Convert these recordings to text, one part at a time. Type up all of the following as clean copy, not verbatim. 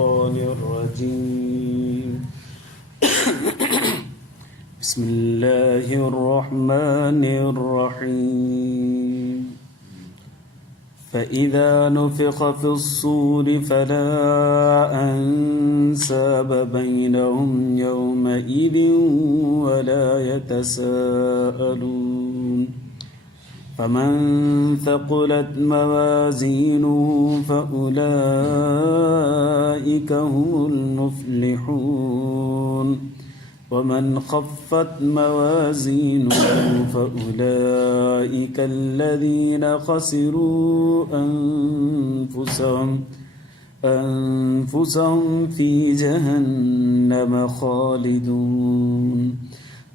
الشيطان الرجيم بسم الله الرحمن الرحيم فإذا نفخ في الصور فلا أنساب بينهم يومئذ ولا يتساءلون فمن ثقلت موازينه فأولئك هم المفلحون ومن خفت موازينه فأولئك الذين خسروا أنفسهم في جهنم خالدون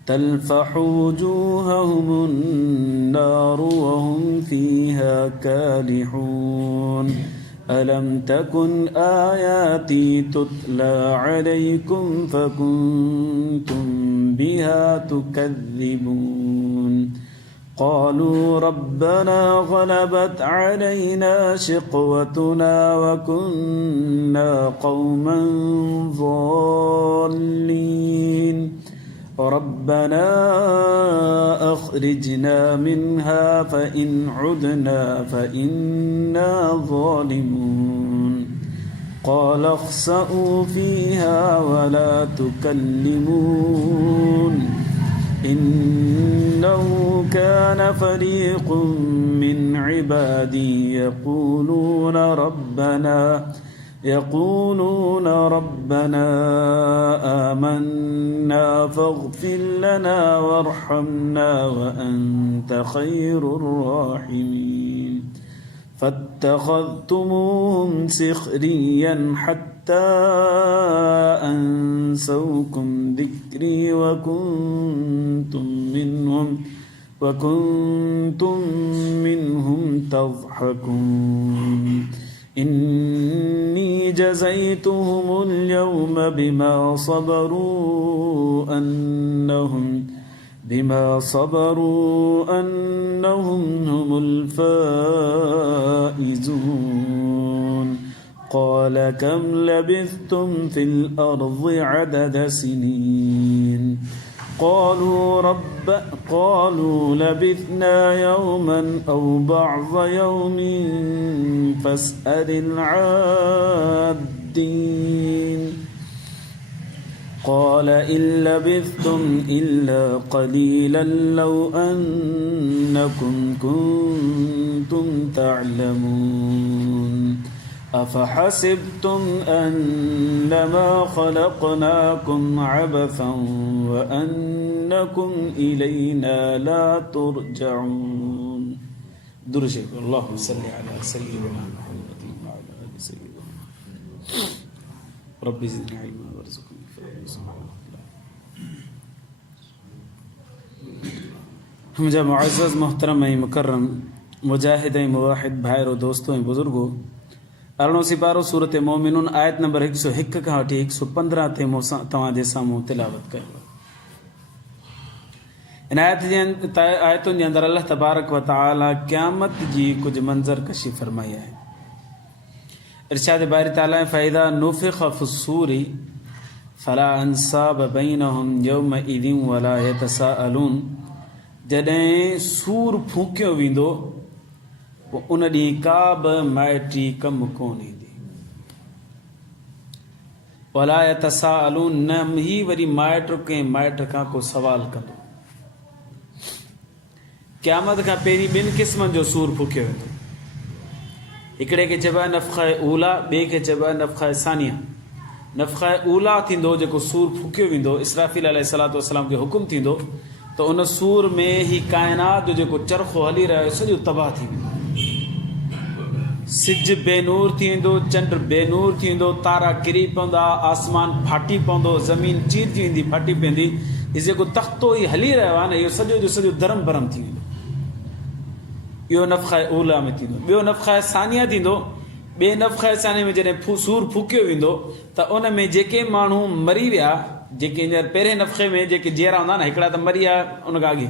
تلفح وجوههم النار وهم فيها كالحون ألم تكن آياتي تتلى عليكم فكنتم بها تكذبون قالوا ربنا غلبت علينا شقوتنا وكنا قوما ضالين ربنا أخرجنا منها فإن عدنا فإنا ظالمون قال اخسئوا فيها ولا تكلمون إنه كان فريق من عبادي يقولون ربنا آمنا فاغفر لنا وارحمنا وأنت خير الراحمين فاتخذتموهم سخريا حتى أنسوكم ذكري وكنتم منهم تضحكون إني جزيتهم اليوم بما صبروا أنهم هم الفائزون قال كم لبثتم في الأرض عدد سنين قالوا لبثنا يوما أو بعض يوم فاسأل العادين قال إن لبثتم إلا قليلا لو أنكم كنتم تعلمون أفحسبتم أنما خلقناكم عبثا وأنكم إلينا لا ترجعون درجة اللهم صل على سيدنا محمد وعلى آل سيدنا رب زدني علما وارزقني मुझे मुअज़्ज़ज़ मोहतरम ऐं मुकर्रम मुजाहिद ऐं मुवाहिद भाइरो दोस्तों ऐं बुज़ुर्गो अरिड़हों सिपारो सूरत मोमिनून आयत नंबर 101 खां वठी 115 ते मूंसां तव्हांजे साम्हूं तिलावत कयो इन आयतुनि जे अंदरि अल्लाह तबारक व तआला क़यामत जी कुझु मंज़र कशी फरमाई आहे इरशाद बारी ताला फ़इज़ा नुफ़िख़ फ़िस्सूरि फ़ला अंसाब बैनहुम यौमइज़िन वला यतसाअलून जॾहिं सूर फूकियो वेंदो पोइ उन ॾींहुं का बि माइटी कमु कोन ईंदी वला यतसाअलून न ही वरी माइट कंहिं माइट खां को सवाल कंदो क़यामत खां पहिरीं ॿिनि क़िस्मनि जो सूर फूकियो वेंदो हिकिड़े खे चइबो आहे नफ़ख़ाए ऊला ॿिए खे चइबो आहे नफ़ख़ाए सानिया नफ़ख़ाए ऊला थींदो जेको सूर फूकियो वेंदो इसराफील अलैहिस्सलातु वस्सलाम खे हुकुम थींदो त उन सूर में ही काइनात जो जेको चरखो हली रहियो सॼो तबाह थी वेंदो सिज बेनूर थी वेंदो चंड बेनूर थी वेंदो तारा किरी पवंदा आसमान फाटी पवंदो ज़मीन चीरजी वेंदी फाटी पवंदी हीउ जेको तख़्तो ही हली रहियो आहे न इहो सॼो जो सॼो धर्म भरम थी वेंदो इहो नफ़ख़ाए ऊला में थींदो ॿियो नफ़ख़ाए सानिया थींदो ॿिए नफ़ख़ाए सानिया में जॾहिं सूर फूकियो वेंदो त उन में जेके माण्हू मरी विया जेके पहिरें नफ़ख़े में जेके जीअरा हूंदा न हिकिड़ा त मरी विया उन खां अॻे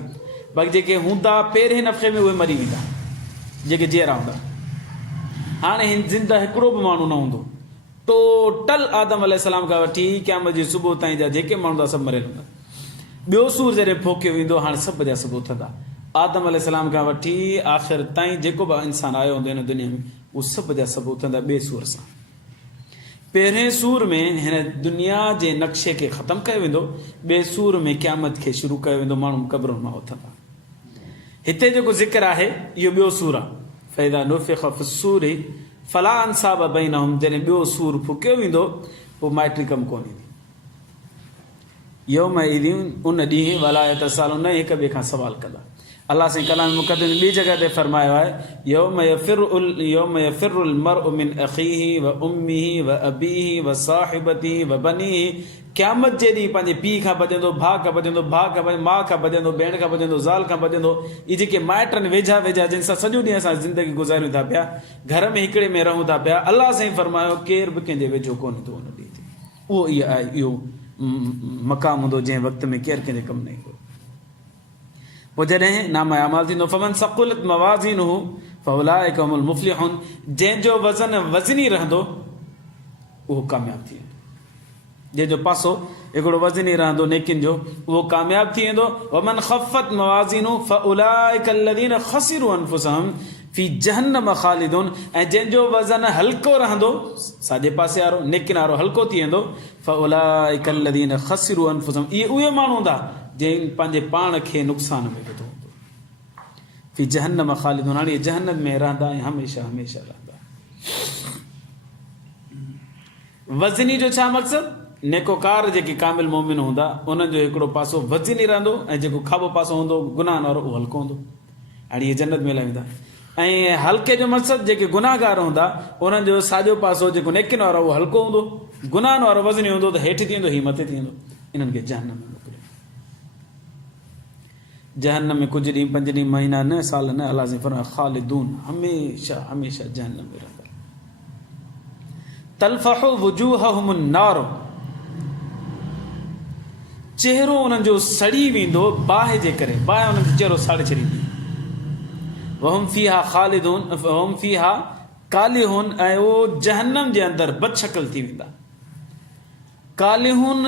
बाक़ी जेके हूंदा पहिरें नफ़ख़े में उहे मरी वेंदा जेके जीअरा हूंदा हाणे हिन ज़िंदा हिकिड़ो बि माण्हू न हूंदो टोटल आदम अलैहिस्सलाम खां वठी क़यामत जी सुबुह ताईं जा जेके माण्हू था सभु मरियल हूंदा। ॿियो सूर जॾहिं फोकियो वेंदो, हाणे सभु जा सभु उथंदा। आदम अलैहिस्सलाम खां वठी आख़िर ताईं जेको बि इंसानु आयो हूंदो हिन दुनिया में, उहे सभु जा सभु उथंदा ॿिए सूर सां। पहिरें सूर में हिन दुनिया जे नक्शे खे ख़तमु कयो वेंदो, ॿिए सूर में क़यामत खे शुरू कयो वेंदो, माण्हू क़ब्रुनि मां उथंदा। हिते जेको ज़िक्र आहे इहो ॿियो सूर आहे। फ़इज़ा नुफ़िख़ फ़िस्सूरि फ़ला अंसाब बैनहुम, जॾहिं ॿियो सूर फूकियो वेंदो पोइ माइटी कमु कोन ईंदी। यौमइज़िन, उन ॾींहुं वला यतसाअलून, न हिक ॿिए खां सवाल कंदा। अलाह साईं कलाम मुक़द्दस ॿी जॻह ते फरमायो आहे, यौम यफ़िरुल मर्उ मिन अख़ीहि व उम्मिहि व अबीहि व साहिबतिहि व बनीहि। क़यामत जे ॾींहुं पंहिंजे पीउ खां भॼंदो, भाउ खां भॼंदो, माउ खां भॼंदो, भेण खां भॼंदो, ज़ाल खां भॼंदो। इहे जेके माइट आहिनि वेझा वेझा, जिन सां सॼो ॾींहुं असां ज़िंदगी गुज़ारियूं था पिया, घर में हिकिड़े में रहूं था पिया, अलाह साईं फरमायो केर बि कंहिंजे वेझो कोन ईंदो उन ॾींहुं ते। उहो इहो आहे, इहो मक़ाम हूंदो जंहिं वक़्त में केरु कंहिंजे कमु न ईंदो। पोइ जॾहिं नाम अमाल थींदो, फमन सक़ुलत मवाज़ीनुहु फ़उलाइका हुमुल मुफ़्लिहून, जंहिंजो वज़न वज़नी रहंदो उहो कामयाबु थी वेंदो। जंहिंजो पासो हिकिड़ो वज़नी रहंदो नेकिन जो, उहो कामयाबु थी वेंदो। वमन ख़फ़त मवाज़ीनुहु फ़उलाइका अलज़ीन ख़सिरू अनफुसहुम फ़ी जहन्नम ख़ालिदून, ऐं जंहिंजो वज़न हल्को रहंदो, साॼे पासे वारो नेकिन वारो हल्को थी वेंदो, फ़उलाइका अलज़ीन ख़सिरू अनफुसहुम, इहे उहे माण्हू हूंदा जंहिं पंहिंजे पाण खे नुक़सान में विधो हूंदो। फ़ी जहन्नम ख़ालिदून, हाणे जहन्नम में रहंदा ऐं हमेशह हमेशह रहंदा। वज़नी जो छा मक़सदु? नेकोकार जेके कामिल मोमिन हूंदा उन्हनि जो हिकिड़ो पासो वज़नी रहंदो ऐं जेको खाॿो पासो हूंदो गुनाह वारो उहो हल्को हूंदो। हाणे इहे जन्नत में वेंदा। ऐं हल्के जो मक़सदु जेके गुनाहगार हूंदा उन्हनि जो साॼो पासो जेको नेकिन वारो उहो हल्को हूंदो, गुनाह वारो वज़नी हूंदो त हेठि थी वेंदो, हीअ मथे थी वेंदो। इन्हनि खे जहन्नम में मोकिलियो। जहन्नम में कुझु ॾींहं, 5 ॾींहं, महीना न, साल न, अलाह से फरमाए ख़ालिदून, हमेशह हमेशह जहन्नम में रहंदा। तलफ़हु वुजूहहुमुन नार, चेहरो उन्हनि जो सड़ी वेंदो बाहि जे करे, बाहि उन्हनि जो चेहरो साड़े छॾींदी। वहुम फ़ीहा ख़ालिदून वहुम फ़ीहा कालिहुन, ऐं उहो जहन्नम जे अंदरि बदशकल थी वेंदा। कालिहुन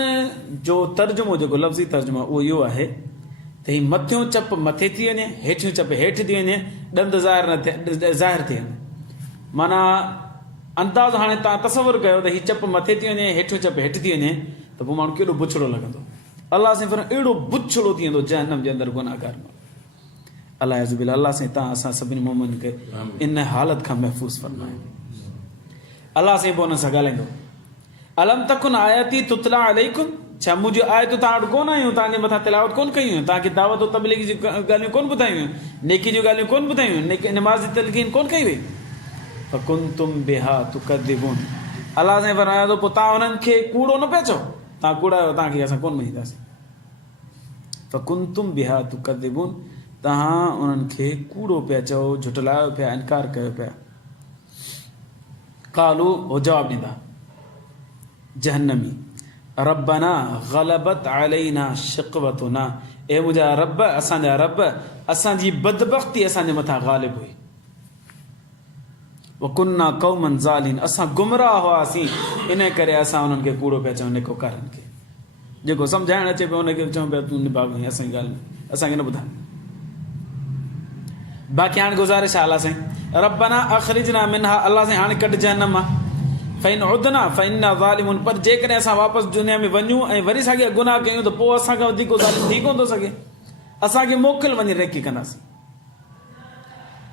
जो तर्जुमो, जेको लफ़्ज़ी तर्जुमो उहो इहो आहे त ही मथियों चप मथे थी वञे, हेठियों चप हेठि थी वञे, ॾंद ज़ाहिर न थिए, ज़ाहिर थी वञे। माना अंदाज़ हाणे तव्हां तसवुरु कयो त हीअ चप मथे थी वञे, हेठियों चप हेठि थी वञे, त पोइ माण्हू केॾो बुछड़ो लॻंदो। अलाह साईं फरमाए अहिड़ो बुछड़ो थी वेंदो जहन्नम जे अंदरि गुनाहगार माण्हू। अलाह अज़बिल्ला, अलाह साईं तव्हां असां सभिनी मोमिन खे इन हालत खां महफ़ूज़ फरमाए। अलाह साईं पोइ हुन सां ॻाल्हाईंदो, अलम तकुन आयती तुतला अलैकुम, छा मुंहिंजूं आयतूं तव्हां वटि कोन आयूं, तव्हांजे मथां तिलावत कोन कयूं, तव्हांखे दावत तबलीग जी ॻाल्हियूं कोन ॿुधायूं, नेकी जूं ॻाल्हियूं कोन ॿुधायूं, नमाज़ जी तलक़ीन कोन कई वई। फकुंतुम बिहा तुकद्दिबून, अलाह साईं फरमायो त पोइ तव्हां हुननि खे कूड़ो न पिया चओ, तव्हां कूड़ा आहियो, तव्हांखे असां कोन मञींदासीं। फकुंतुम बिहा तुकद्दिबून, तव्हां उन्हनि खे कूड़ो पिया चओ, झुटलायो पिया, इनकार कयो पिया। कालू, हो जवाबु ॾींदा जहन्नमी, रब्बना ग़लबत अलैना शिक़वतुना, ए मुंहिंजा रब, असांजा रब, असांजी बदबख़्ती असांजे मथां ग़ालिब हुई। वकुन्ना क़ौमन ज़ालिन, असां गुमराह हुआसीं, इन करे असां उन्हनि खे कूड़ो पिया चऊं, नेकोकारनि खे। जेको सम्झाइणु अचे पियो उनखे चऊं पिया तूं निभाग हुई असांजी ॻाल्हि में, असांखे न ॿुधाए। बाक़ी हाणे गुज़ारिश आहे अलाह साईं, रब्बना अख़रिजना मिनहा, अलाह साईं हाणे कढ जहन्नम मां, फ़इन उदना फ़इन्ना ज़ालिमून, पर जेकॾहिं असां वापसि दुनिया में वञूं ऐं वरी साॻिया गुनाह कयूं त पोइ असांखां वधीक ज़ालिम थी कोन थो सघे, असांखे मोकिल वञी रेकी कंदासीं।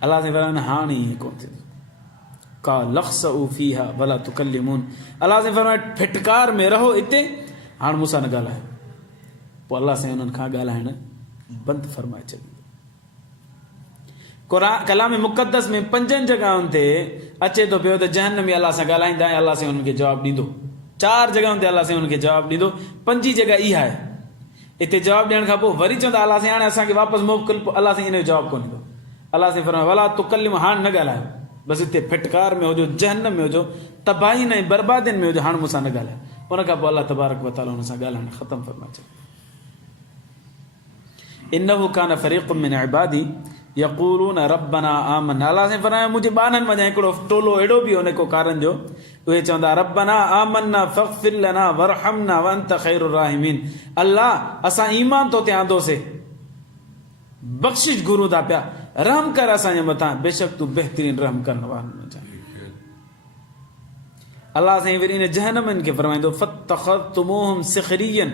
अलाह साईं फरमाईंदा हाणे ईअं कोन थींदो। का लख़्सउ फ़ीहा वला तुकल्लिमून, अलाह साईं फरमाए फिटकार में रहो हिते, हाणे मूंसां न ॻाल्हायो। पोइ अलाह साईं उन्हनि खां ॻाल्हाइण बंदि फरमाए छॾींदो। कलाम मुक़द्दस में 5 जॻहियुनि ते अचे थो पियो त जहन्नमी अलाह सां ॻाल्हाईंदा ऐं अलाह साईं उन्हनि खे जवाबु ॾींदो। 4 जॻहियुनि ते अलाह साईं उन्हनि खे जवाबु ॾींदो। 5 जॻह इहा आहे, हिते जवाबु ॾियण खां पोइ वरी चवंदा अलाह साईं हाणे असांखे वापसि मोकिल, पोइ अलाह साईं इन जो जवाबु कोन ॾींदो। अलाह साईं फरमाए वला तुकल्लिम, हाणे न ॻाल्हायो, बसि हिते फिटकार में हुजो, जहन्नम में हुजो, तबाही ऐं बर्बादियुनि में हुजो, हाणे मूंसां न ॻाल्हायो। उन खां पोइ अलाह तबारक व तआला हुन सां ॻाल्हाइण ख़तमु फरमाए छॾियो। इन्नहु कान फरीक़ुम मिन इबादी, यक़ूलून रब्बना आमन्ना, अल्लाह से फरमाया मुंहिंजे ॿारनि मां हिकिड़ो टोलो अहिड़ो बि हुन को कारनि जो, उहे चवंदा रब्बना आमन्ना फ़ग़फ़िर लना वरहमना व अंत ख़ैरुर राहिमीन, अल्लाह असां ईमान तो ते आंदोसीं, बख़्शिश घुरूं था पिया, रहम कर असांजे मथां, बेशक तूं बहितरीन रहम करण वारनि में आहीं। अल्लाह साईं वरी इन जहन्नमनि खे फरमाईंदो फत्तख़ज़्तुमूहुम सिख़रियन,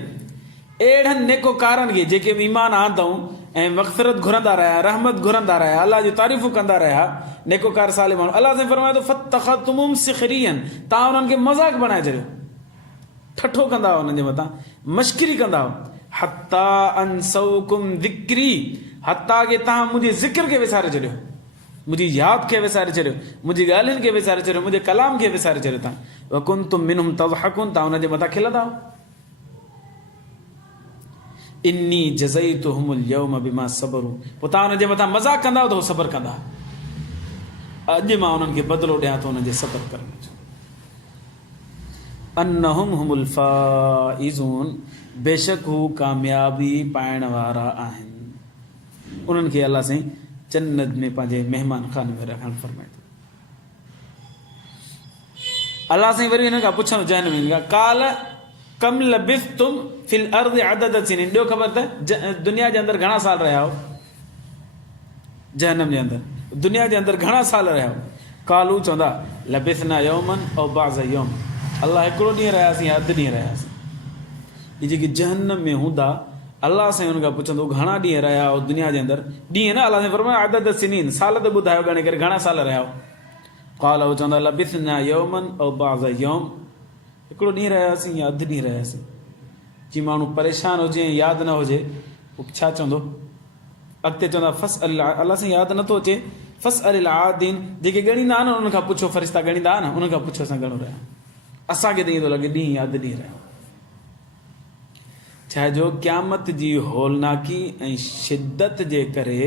अहिड़नि नेकोकारनि खे जेके ईमान आंदऊं ऐं मग़फ़िरत घुरंदा रहिया, रहमत घुरंदा रहिया, अल्लाह जी तारीफ़ूं कंदा रहिया, नेकोकार साले माण्हू, अल्लाह साईं फरमाईंदो फत्तख़ज़्तुमूहुम सिख़रियन, तव्हां उन्हनि खे मज़ाक बणाए छॾियो, ठठो कंदा हुआ उन्हनि जे मथां, मश्किरी कंदा हुआ, हत्ता अनसौकुम ज़िक्री, हत्ता के तव्हां मुंहिंजे ज़िक्र खे विसारे छॾियो, मुंहिंजी यादि खे विसारे छॾियो, मुंहिंजी ॻाल्हियुनि खे विसारे छॾियो, मुंहिंजे कलाम खे विसारे छॾियो तव्हां, वकुंतुम मिनहुम तज़हकून, तव्हां उन्हनि जे मथां खिलंदा हुआ। इन्नी जज़यतुहुमुल यौम बिमा सबरू, पोइ तव्हां उन्हनि जे मथां मज़ाक कंदा त उहो सबर कंदा, अॼु मां उन्हनि खे बदिलो ॾियां थो उन्हनि जे सबर करण जो। अन्नहुम हुमुल फाइज़ून, बेशक हू कामयाबी पाइण वारा आहिनि, उन्हनि खे अल्लाह साईं जन्नत में पंहिंजे महिमान खाने में रखणु फरमाए थो। अल्लाह साईं वरी हिन खां पुछणु जहन्नम खां काल कम लबिस्तुम फिल अर्द अदद सिनीन, ॾियो ख़बर त दुनिया जे अंदरि घणा साल रहिया हो, जहन्नम जे अंदरि दुनिया जे अंदरि घणा साल रहिया हो, कालू चवंदा लबिसना यौमन औ बाज़ यौम, अल्लाह हिकिड़ो ॾींहुं रहियासीं या अधु ॾींहुं रहियासीं। ही जेके जहन्नम में हूंदा अल्लाह साईं हुन खां पुछंदो घणा ॾींहं रहिया हो दुनिया जे अंदरि, ॾींहं न, अल्लाह साईं फरमायो अदद सिनीन, साल त ॿुधायो ॻणे करे घणा साल रहिया हो, काल हू चवंदा लबिसना यौमन औ बाज़ यौम, हिकिड़ो ॾींहुं रहियासीं या अधु ॾींहुं रहियासीं। जीअं माण्हू परेशान हुजे यादि न हुजे पोइ छा चवंदो, अॻिते चवंदा फस अल्लाह साईं यादि नथो अचे, फस अल आदीन, जेके ॻणींदा आहिनि उन्हनि खां पुछो, फ़रिश्ता ॻणींदा आहिनि उन्हनि खां पुछो असां घणो रहिया, असांखे त ईअं थो लॻे ॾींहुं या अधु ॾींहुं रहिया। छा जो क़यामत जी होलनाकी ऐं शिदत जे करे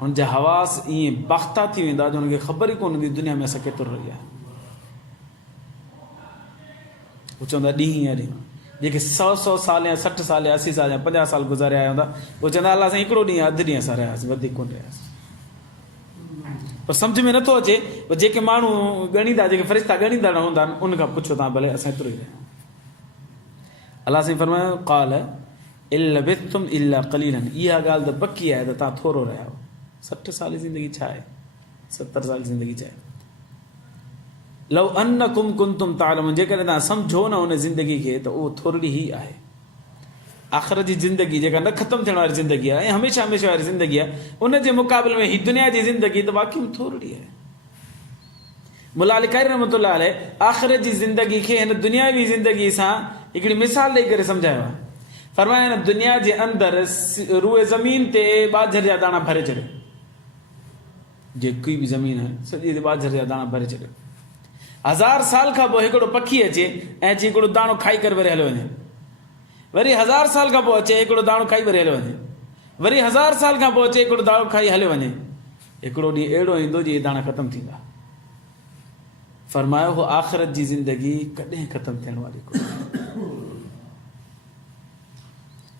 हुनजा हवास ईअं बाख़्ता थी वेंदा जो हुनखे ख़बर ई कोन हूंदी दुनिया में असां केतिरो रहिया। हू चवंदा ॾींहुं या ॾींहुं, जेके 100 साल या 60 साल या 80 साल या 50 साल गुज़ारिया हूंदा उहे चवंदा अल्लाह साईं हिकिड़ो ॾींहुं अधु ॾींहुं असां रहियासीं, वधीक कोन रहियासीं। पर सम्झ में नथो अचे, जेके माण्हू ॻणींदा, जेके फ़रिश्ता ॻणींदा न हूंदा आहिनि उन खां पुछो तव्हां भले असां एतिरो ई रहिया। अल्लाह साईं फरमायो क़ाल इन लबिस्तुम इल्ला क़लीलन, इहा ॻाल्हि त पकी आहे त तव्हां थोरो रहिया हो, 60 साल जी ज़िंदगी छा आहे, 70 साल जी ज़िंदगी छा आहे। लौ अन्नकुम कुंतुम तालमून, जेकॾहिं तव्हां सम्झो न हुन ज़िंदगी खे त उहो थोरी ई आहे। आख़िरत जी ज़िंदगी जेका न ख़तमु थियण वारी ज़िंदगी आहे ऐं हमेशह हमेशह वारी ज़िंदगी आहे, उन जे मुक़ाबले में हीअ दुनिया जी ज़िंदगी त वाक़ई में थोरी आहे। मुला अली क़ारी रहमतुल्लाह अलैह आख़िरत जी ज़िंदगी खे हिन दुनियावी ज़िंदगी सां हिकिड़ी मिसाल ॾेई करे सम्झायो आहे। फरमाया हिन दुनिया जे अंदरि रूए ज़मीन ते ॿाझर जा दाणा भरे छॾियो, जेकी बि ज़मीन आहे सॼी ते ॿाझर जा दाणा भरे छॾियो, 1000 साल खां पोइ हिकिड़ो पखी अचे ऐं अची हिकिड़ो दाणो खाई करे वरी हलियो वञे, वरी 1000 साल खां पोइ अचे हिकिड़ो दाणो खाई वरी हलियो वञे, वरी 1000 साल खां पोइ अचे हिकिड़ो दाणो खाई हलियो वञे, हिकिड़ो ॾींहुं अहिड़ो ईंदो जीअं दाणा ख़तमु थींदा। फरमायो हो आख़िरत जी ज़िंदगी कॾहिं ख़तमु थियण वारी कोन्हे।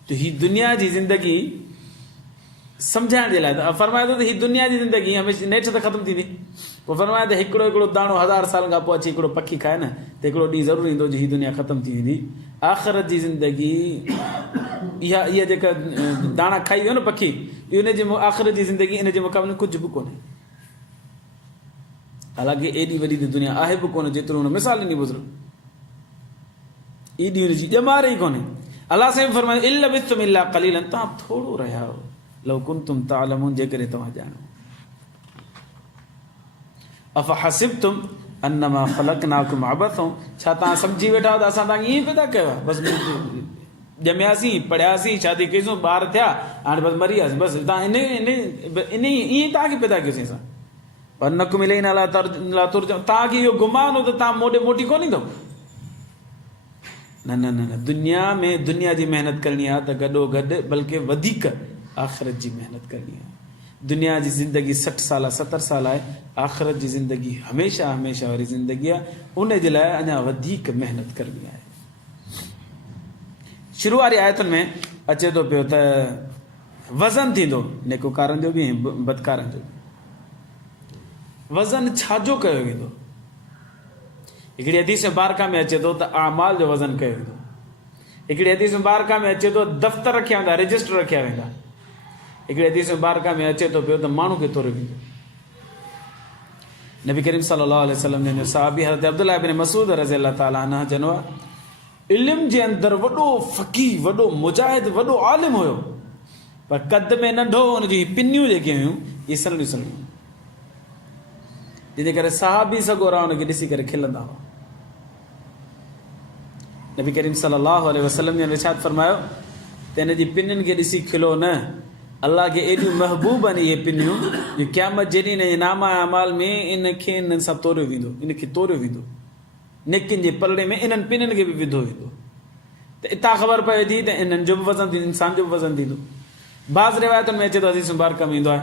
तो ही दुनिया जी ज़िंदगी सम्झाइण जे लाइ फरमाए थो त हीअ दुनिया जी ज़िंदगी हमेशह नेठि त ख़तमु थींदी। पोइ फरमाए त हिकिड़ो हिकिड़ो दाणो 1000 साल खां पोइ अची हिकिड़ो पखी खाए न त हिकिड़ो ॾींहुं ज़रूरु ईंदो जी हीअ दुनिया ख़तमु थी वेंदी। आख़िरत जी ज़िंदगी इहा जेका दाणा खाई वियो न पखी, इन जे आख़िरत जी ज़िंदगी इन जे मुक़ाबले में कुझु बि कोन्हे। हालांकि एॾी वॾी त दुनिया आहे बि कोन्हे जेतिरो हुन मिसाल ॾिनी बुज़ुर्ग, एॾी हुनजी ॼमार ई कोन्हे। अल्लाह साईं फरमायो इल लबिस्तुम इल्ला क़लीलन, तव्हां थोरो रहिया हो, लौ कुंतुम तालमून, जेकॾहिं तव्हां ॼाणो। अफ़हसिबतुम अन्नमा ख़लक़नाकुम अबथं, छा तव्हां सम्झी वेठा हो त असां तव्हांखे ईअं पैदा कयो आहे, बसि ॼमियासीं पढ़ियासीं शादी कईसूं ॿार थिया हाणे बसि मरी वियासीं, बसि तव्हां इन ईअं तव्हांखे पैदा कयोसीं असां। पर नकुम इलैना ला तुरजऊन, तव्हांखे इहो गुमान हो त तव्हां मोटी कोन ईंदो। न न न न, दुनिया में दुनिया जी मेहनत करणी आहे त गॾो गॾु बल्कि वधीक आख़िरत जी मेहनत करणी आहे। दुनिया जी ज़िंदगी 60 साल 70 साल आहे, आख़िरत जी ज़िंदगी हमेशह हमेशह वारी ज़िंदगी आहे, उन जे लाइ अञा वधीक मेहनत करणी आहे। शुरू वारी आयतुनि में अचे थो पियो त वज़न थींदो नेकोकारनि जो बि ऐं बदकारनि जो बि। वज़न छाजो कयो वेंदो? हिकिड़ी हदीस बारका में अचे थो त आमाल जो वज़न कयो वेंदो। हिकिड़ी हदीस बारका में अचे थो दफ़्तर रखिया वेंदा, रजिस्टर रखिया वेंदा। हिकिड़ी हदीस बारका में अचे थो पियो त माण्हू खे तोड़ियो वेंदो। नबी करीम सल्लल्लाहु अलैहि वसल्लम जो सहाबी हज़रत अब्दुल्लाह इब्न मसूद रज़ी अल्लाह ताला अन्हु जनो इल्म जे अंदरि वॾो फ़क़ीह, वॾो मुजाहिद, वॾो आलिम हुयो, पर कद में नंढो, हुनजी पिनियूं जेके हुयूं इहे सलड़ियूं सलड़ियूं, जंहिंजे करे सहाबी सगोरा हुनखे ॾिसी करे खिलंदा हुआ। नबी करीम सल्लल्लाहु अलैहि वसल्लम ने इरशाद फरमायो त हिन जी पिनियुनि खे ॾिसी खिलो न, अल्लाह खे एॾियूं महबूब आहिनि इहे पिनियूं जो क़यामत जे ॾींहुं हिन नामा अमाल में इनखे इन्हनि सां तोड़ियो वेंदो, इनखे तोड़ियो वेंदो, नेकियुनि जे पलड़े में इन्हनि पिनियुनि खे बि विधो वेंदो। त इतां ख़बर पए थी त इन्हनि जो बि वज़न थींदो, इंसान जो बि वज़न थींदो। बाज़ रिवायतुनि में अचे थो, हदीस मुबारक में ईंदो आहे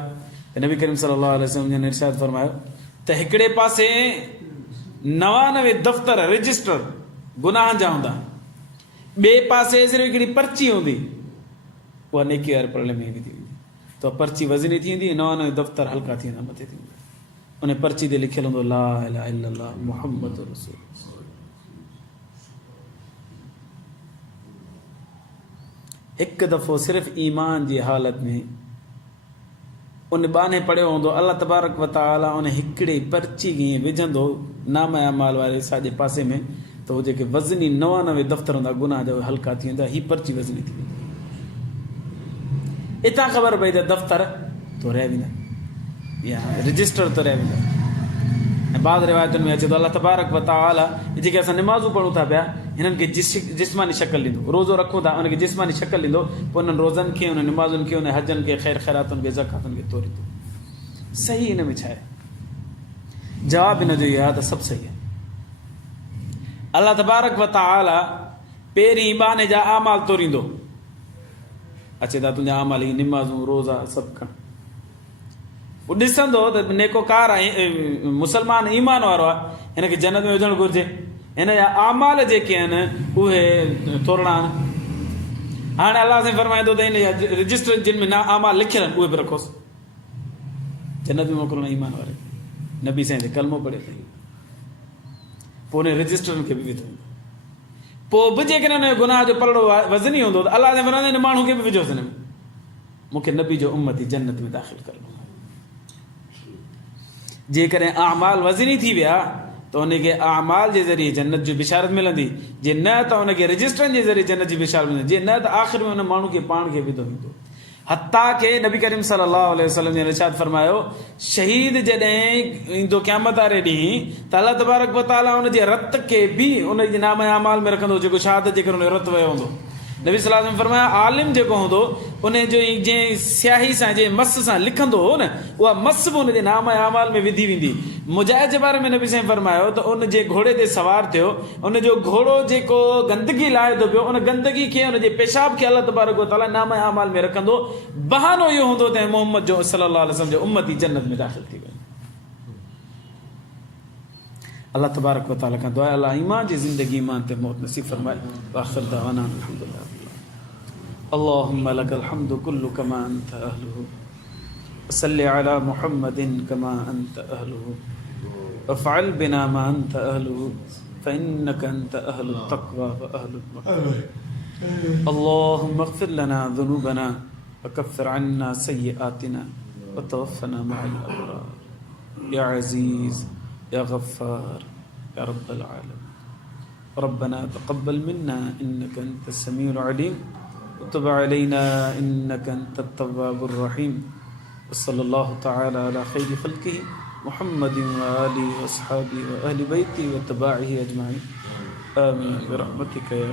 त नबी करीम सल्लल्लाहु अलैहि वसल्लम ने इरशाद फरमायो त हिकिड़े पासे 99 दफ़्तर रजिस्टर गुनाहनि जा हूंदा, ॿिए पासे सिर्फ़ु हिकिड़ी पर्ची हूंदी, उहा नेकी वारे पलड़े में विधी वेंदी। त पर्ची वज़नी थींदी, 99 दफ़्तर हल्का थी वेंदा, मथे थी वेंदा। उन पर्ची ते लिखियलु हूंदो ला इलाहा इल्लल्लाह मुहम्मद रसूल। हिकु दफ़ो सिर्फ़ु ईमान जी हालत में उन बाने पढ़ियो हूंदो, अल्लाह तबारक व तआला उन हिकिड़े पर्ची खे ईअं विझंदो नाम अमाल वारे साॼे पासे में, त उहे जेके वज़नी 99 दफ़्तर हूंदा गुनाह जा उहे हल्का थी वेंदा, हीअ पर्ची वज़नी थी वेंदी। इतां ख़बर पई त दफ़्तर तोड़िया वेंदा या रजिस्टर तोड़िया वेंदा। ऐं बाद रिवायतुनि में अचे थो अल्लाह तबारक व तआला जेके असां निमाज़ूं पढ़ूं था पिया हिननि खे जिस्मानी शक्ल ॾींदो, रोज़ो रखूं था उनखे जिस्मानी शक्ल ॾींदो, पोइ उन्हनि रोज़नि खे, उन निमाज़ुनि खे, उन हजनि खे, ख़ैर ख़ैरातुनि खे, ज़कातुनि खे तोड़ींदो। सही हिन में छा आहे? जवाबु हिन जो इहो आहे त सभु सही आहे। अल्लाह तबारक व तआला पहिरीं बाने जा आमाल तोड़ींदो, अचे था तुंहिंजा आमाल ही निमाज़ूं रोज़ा सभु खण, पोइ ॾिसंदो त नेकोकार आहे, मुस्लमान ईमान वारो आहे, हिनखे जन्नत में विझणु घुरिजे, हिन जा आमाल जेके आहिनि उहे तोड़णा आहिनि। हाणे अलाह साईं फरमाईंदो त हिन जा रजिस्टर जिन में ना आमाल लिखियल आहिनि उहे बि रखोसि, जन्नत में मोकिलणो ईमान वारे, नबी साईं ते कलमो पढ़े थी, पोइ उन रजिस्टरनि खे बि विधो। पोइ बि जेकॾहिं हुन जो गुनाह जो पलड़ो वज़नी हूंदो त अलाह साईं फरमाईंदो हिन माण्हू खे बि विझोसि, हिन में मूंखे नबी जो उम्मती जन्नत में दाख़िल करणो आहे। जेकॾहिं आमाल वज़नी थी विया त उनखे आमाल जे ज़रिए जन्नत जी बिशारत मिलंदी, जे न त उनखे रजिस्टरनि जे ज़रिए जन्नत जी बिशारत मिलंदी, जे न त आख़िर में उन माण्हू खे पाण खे विधो वेंदो। हत्ता के नबी करीम सल्लल्लाहु अलैहि वसल्लम ने इरशाद फरमायो शहीद जॾहिं ईंदो क़यामत वारे ॾींहुं त अल्लाह तबारक व तआला उनजे रत खे बि उनजे नाम अमाल में रखंदो, जेको शहादत जे करे उन जो रत वियो हूंदो। नबी सल्लल्लाहु अलैहि वसल्लम फरमाया आलिम जेको हूंदो उन जो जंहिं स्याही सां, जंहिं मस सां लिखंदो हो न, उहा मस बि उनजे नाम अमाल में विधी वेंदी। मुजाहिद जे बारे में नबी साईं फरमायो त उन जे घोड़े ते सवार थियो, उन जो घोड़ो जेको गंदगी लाहे थो पियो, उन गंदगी खे, उन जे पेशाब खे अल्लाह तबारक व तआला नाम अमाल में रखंदो। बहानो इहो हूंदो त मोहम्मद जो सल्लल्लाहु अलैहि वसल्लम जो उम्मती जन्नत में दाख़िल थी वियो। अल्लाह तबारक व तआला खां दुआ अल्लाह ईमान जी ज़िंदगी, ईमान ते मौत नसीब फरमाए। आख़िर दावाना अल्हम्दुलिल्लाह। अल्लाहुम्मा लकल हम्दु कुल्लु कमा अंत अहलुहु वसल्लि अला मुहम्मदिन कमा अंत अहलुहु वफ़अल बिना मा अंत अहलुहु फ़इन्नका अंत अहलुत तक़वा व अहलुल मग़फ़िरह। अल्लाहुम्मा इग़फ़िर लना ज़ुनूबना वकफ़िर अन्ना सय्यिआतिना वतवफ़्फ़ना मअल अबरार या अज़ीज़ या गफ़्फ़ार या रब्बल आलमीन। रब्बना तक़ब्बल मिन्ना इन्नका अंतस समीउल अलीम वतुब अलैना इन्नका अंतत तव्वाबुर रहीम। वसल्लल्लाहु तआला अला खैरि ख़ल्क़िही मुहम्मदिन व आलिहि व अस्हाबिहि व अहलि बैतिही व तबाइहि अजमाइन। आमीन बिरहमतिका या